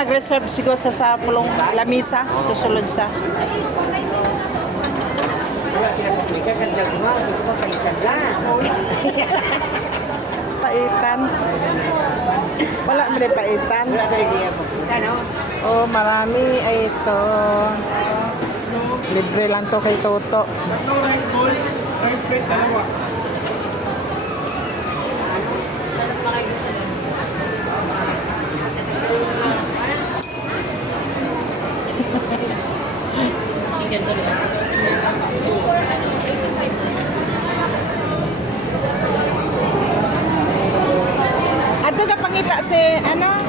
nag-reserve siguro sa pulong lamisa. Ito sulod sa. Paitan. Wala mo rin paitan. Oh, marami. Ay, ito. Libre lang to kay Toto. Ato ka pangita si ano?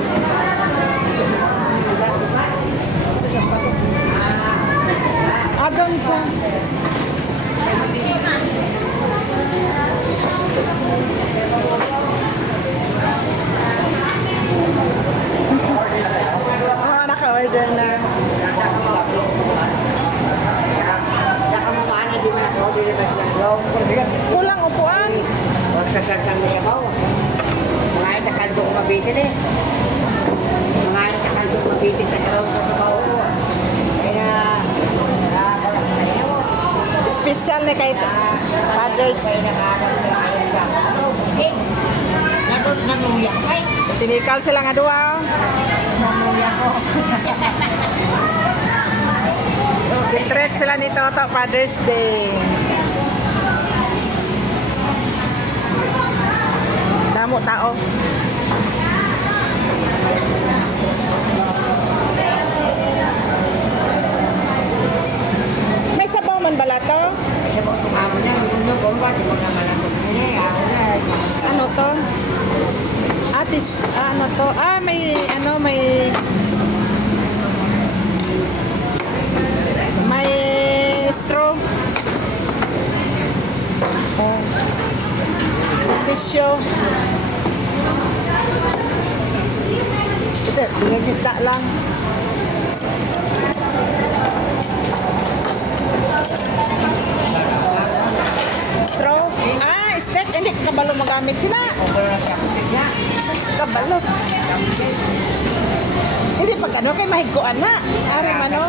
Agon sa. Oh, naka-order na. Kulang upuan. Mga ita kaldong mabitin eh. Mga ita kaldong mabitin sa sarong pagkabaw ko. Kaya, Special na kay Fathers. Nanuyak ay. Tinikal sila nga duwa. Nanuyak ko. Gitret sila ni Toto Father's Day. Damo tao. May sabaw man bala to? Kasi kung tumamo niya, minuno bomba, di mo naman ang tumili. Ako na. Ano to? Ano to? May ano, may straw. Oh. Tissue. Ito, tingagita lang. Straw. Steak. Hindi, kabalo magamit sila. Kabalo. Hindi, pag ano, kay mahigkuan na. Ari man, no?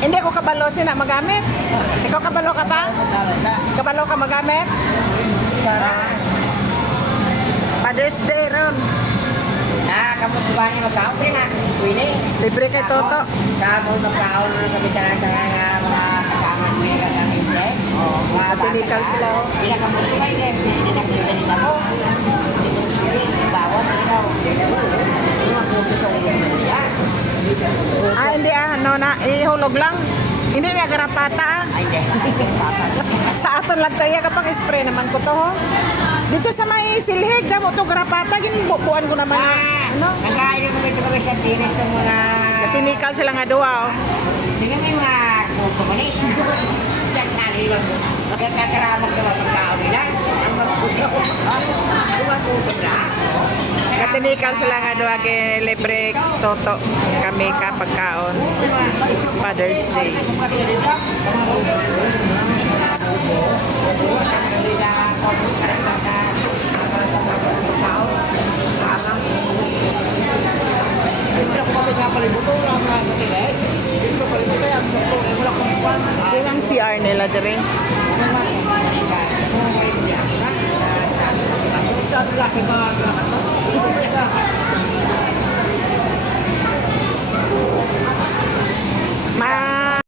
Hindi ko kabalo sina magamit. Ikaw kabalo ka pa? Kabalo ka magamit? Father's Day ron. Kamu ba niya magkaon rin na? Pwede. Libre kay Toto. Kamu magkaon na kami sa mga kasama niya ka kami din. Tinikal sila. Hindi na kamu ba niya? Hindi na kamu din ako. Bawat ikaw. Hindi ano na, ihulog lang. Hindi na garapata. Ay, hindi. Sa aton lang tayo kapag spray naman ko to ho. Dito sa may silhig, damo to garapata, ginbubuan ko naman. Ano? Nag-aayon kami ito kami sa tinis ng mga... Tinikal sila nga duwa. Oh. Hindi kami mga kumanis. Diyan naliwan mo. Magkakaramag ka mga pagkaon nila. Ang mga kuto. Ang mga kuto na. Tinikal sila nga duwa kay libre Toto. Kami ka pagkaon. Father's Day. Yung ang CR nila dire.